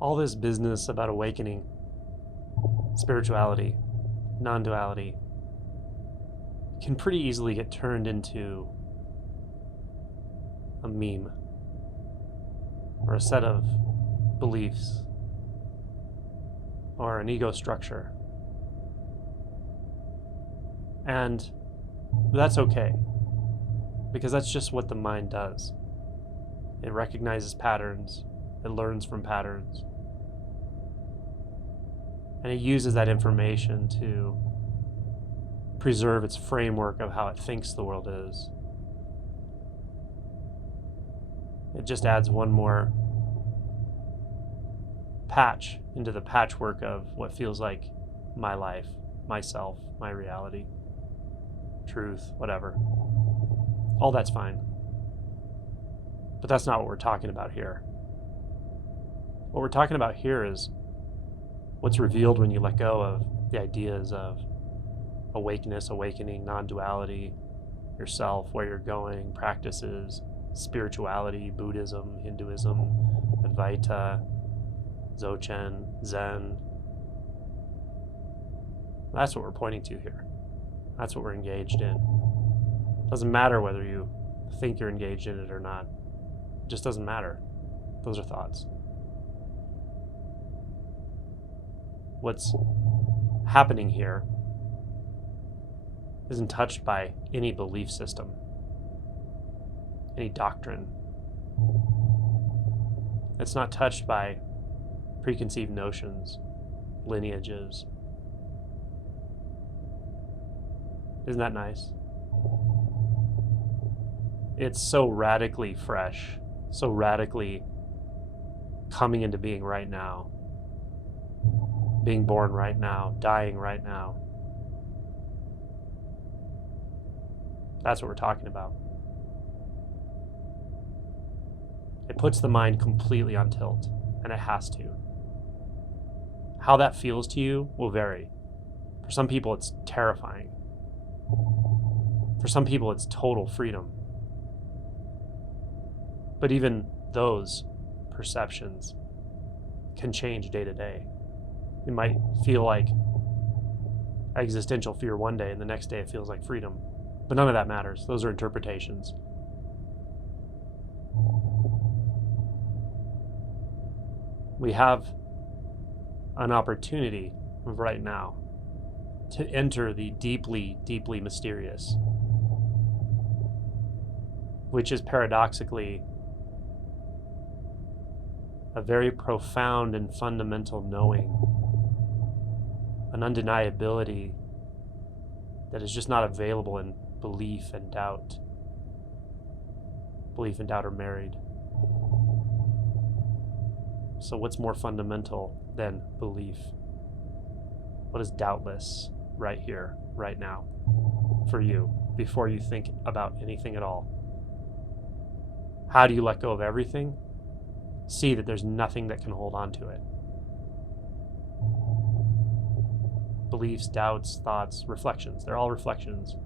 all this business about awakening, spirituality, non-duality, can pretty easily get turned into a meme or a set of beliefs or an ego structure. And that's okay, because that's just what the mind does. It recognizes patterns, it learns from patterns, and it uses that information to preserve its framework of how it thinks the world is. It just adds one more patch into the patchwork of what feels like my life, myself, my reality, truth, whatever. All that's fine. But that's not what we're talking about here. What we're talking about here is what's revealed when you let go of the ideas of awakeness, awakening, non-duality, yourself, where you're going, practices, spirituality, Buddhism, Hinduism, Advaita, Dzogchen, Zen. That's what we're pointing to here. That's what we're engaged in. Doesn't matter whether you think you're engaged in it or not. It just doesn't matter. Those are thoughts. What's happening here isn't touched by any belief system, any doctrine. It's not touched by preconceived notions, lineages. Isn't that nice? It's so radically fresh, so radically coming into being right now, being born right now, dying right now. That's what we're talking about. It puts the mind completely on tilt, and it has to. How that feels to you will vary. For some people, it's terrifying. For some people, it's total freedom. But even those perceptions can change day to day. It might feel like existential fear one day, and the next day it feels like freedom. But none of that matters. Those are interpretations. We have an opportunity right now to enter the deeply, deeply mysterious, which is paradoxically a very profound and fundamental knowing, an undeniability that is just not available in belief and doubt. Belief and doubt are married. So what's more fundamental than belief? What is doubtless right here, right now, for you, before you think about anything at all? How do you let go of everything? See that there's nothing that can hold on to it. Beliefs, doubts, thoughts, reflections, they're all reflections,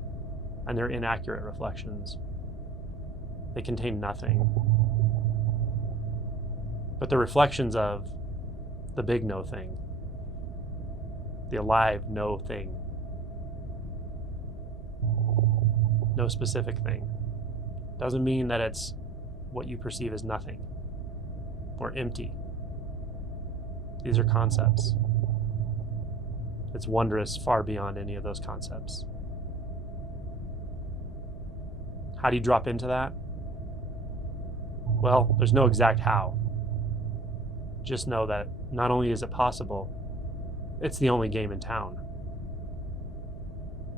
and they're inaccurate reflections. They contain nothing. But the reflections of the big no thing, the alive no thing, no specific thing, doesn't mean that it's what you perceive as nothing or empty. These are concepts. It's wondrous far beyond any of those concepts. How do you drop into that? Well, there's no exact how. Just know that not only is it possible, it's the only game in town.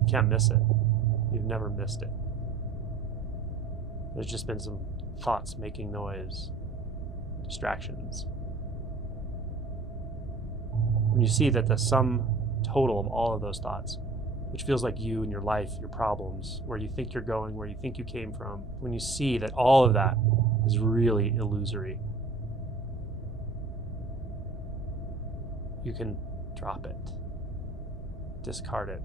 You can't miss it. You've never missed it. There's just been some thoughts making noise, distractions. When you see that the sum total of all of those thoughts, which feels like you and your life, your problems, where you think you're going, where you think you came from, when you see that all of that is really illusory, you can drop it, discard it.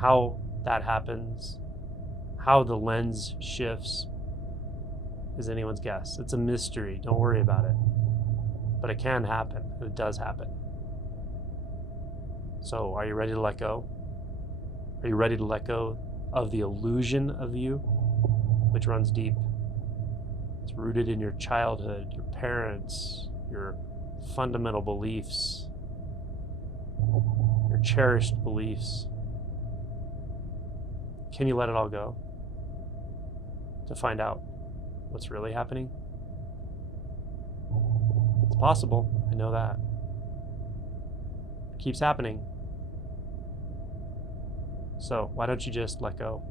How that happens, how the lens shifts, is anyone's guess. It's a mystery. Don't worry about it. But it can happen. It does happen. So, are you ready to let go? Are you ready to let go of the illusion of you, which runs deep? It's rooted in your childhood, your parents, your fundamental beliefs, your cherished beliefs. Can you let it all go to find out what's really happening? It's possible. I know that. It keeps happening. So why don't you just let go?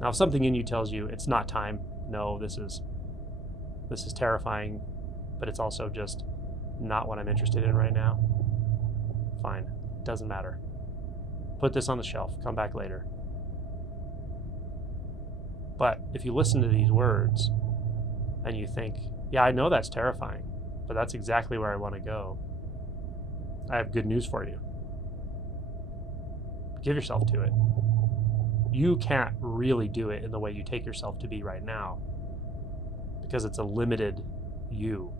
Now, if something in you tells you it's not time, no, this is terrifying, but it's also just not what I'm interested in right now, fine. Doesn't matter. Put this on the shelf. Come back later. But if you listen to these words and you think, yeah, I know that's terrifying, but that's exactly where I want to go, I have good news for you. Give yourself to it. You can't really do it in the way you take yourself to be right now, because it's a limited you.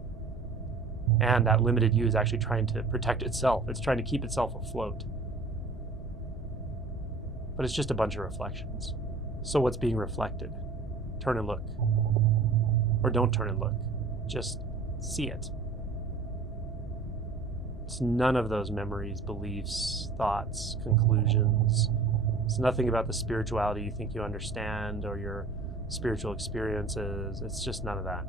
And that limited you is actually trying to protect itself. It's trying to keep itself afloat. But it's just a bunch of reflections. So what's being reflected? Turn and look. Or don't turn and look. Just see it. It's none of those memories, beliefs, thoughts, conclusions. It's nothing about the spirituality you think you understand or your spiritual experiences. It's just none of that.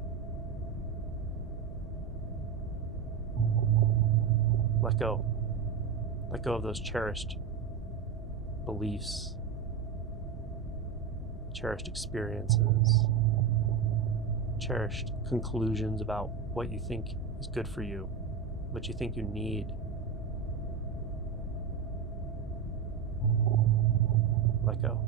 Let go. Let go of those cherished beliefs, cherished experiences, cherished conclusions about what you think is good for you, what you think you need. Let go.